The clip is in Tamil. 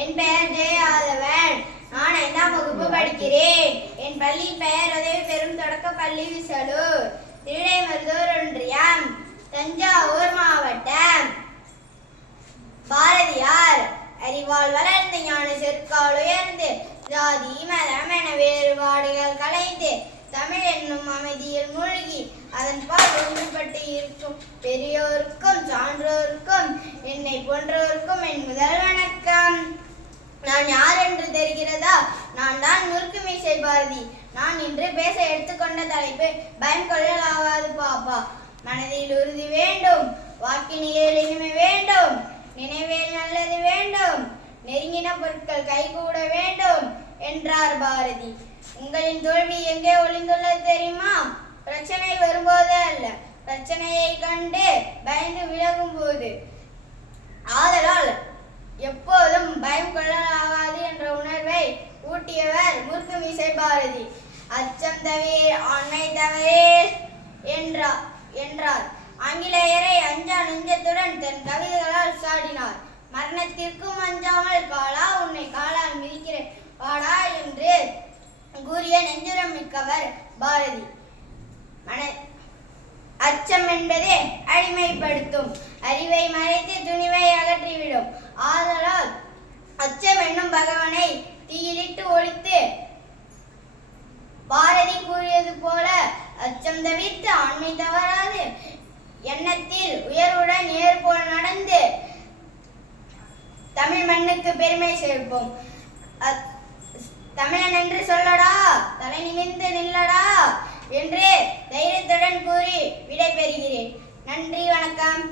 என் பெயர் ஜெயாதவன். நான் 5ஆம் வகுப்பு படிக்கிறேன். என் பள்ளி பெயர் உதவி பெறும் தொடக்கப்பள்ளி விசலூர், திருவிடைமருதூர் ஒன்றியம், தஞ்சாவூர் மாவட்டம். பாரதியார் அறிவால் வளர்ந்த ஞான செருக்கால் உயர்ந்து ஜாதி மதம் என வேறுபாடுகள் கலைந்து தமிழ் என்னும் அமைதியில் மூழ்கி அதன் பால் ஒன்றுபட்டு இருக்கும் பெரியோருக்கும் சான்றோருக்கும் என்னை போன்றோருக்கும் என் முதல் வணக்கம். நான் யார் என்று தெரிகிறதா? நான் தான் முறுக்கு மீசை பாரதி. நான் இன்று பேச எடுத்துக்கொண்ட தலைப்பு பயம் கொள்ளலாகாது பாப்பா. மனதில் உறுதி வேண்டும், வாக்கினியில் இனிமை வேண்டும், நினைவில் நல்லது வேண்டும், நெருங்கின பொருட்கள் கைகூட வேண்டும் என்றார் பாரதி. உங்களின் தோல்வி எங்கே ஒளிந்துள்ளது தெரியுமா? பிரச்சனை வரும்போது அல்ல, பிரச்சனையை கண்டு பயந்து விலகும் போது. ஆதலால் எப்போதும் பயம் கொள்ளலாகாது என்ற உணர்வை ஊட்டியவர் முறுக்கு மீசை பாரதி. அச்சம் தவிர ஆண்மை தவறேல் என்றார். ஆங்கிலேயரை அஞ்சா நெஞ்சத்துடன் தன் கவிதைகளால் சாடினார். மரணத்திற்கும் அஞ்சாமல் காலா உன்னை காலால் மிதிக்கிறேன் வாடா என்று கூறிய நெஞ்சுரம் மிக்கவர் பாரதி. அச்சம் என்பதே அடிமைப்படுத்தும், அறிவை மறைத்து துணிவை அகற்றிவிடும். ஆதலால் அச்சம் என்னும் பகவனை தீயிலிட்டு ஒழித்து பாரதி கூறியது போல அச்சம் தவிர்த்து ஆண்மை தவறாது எண்ணத்தில் உயர்வுடன் ஏற்போல் நடந்து தமிழ் மண்ணுக்கு பெருமை சேர்ப்போம். தமிழன் என்று சொல்லடா, தலை நிமிர்ந்து நில்லடா என்று தைரியத்துடன் கூறி விடை பெறுகிறேன். நன்றி, வணக்கம்.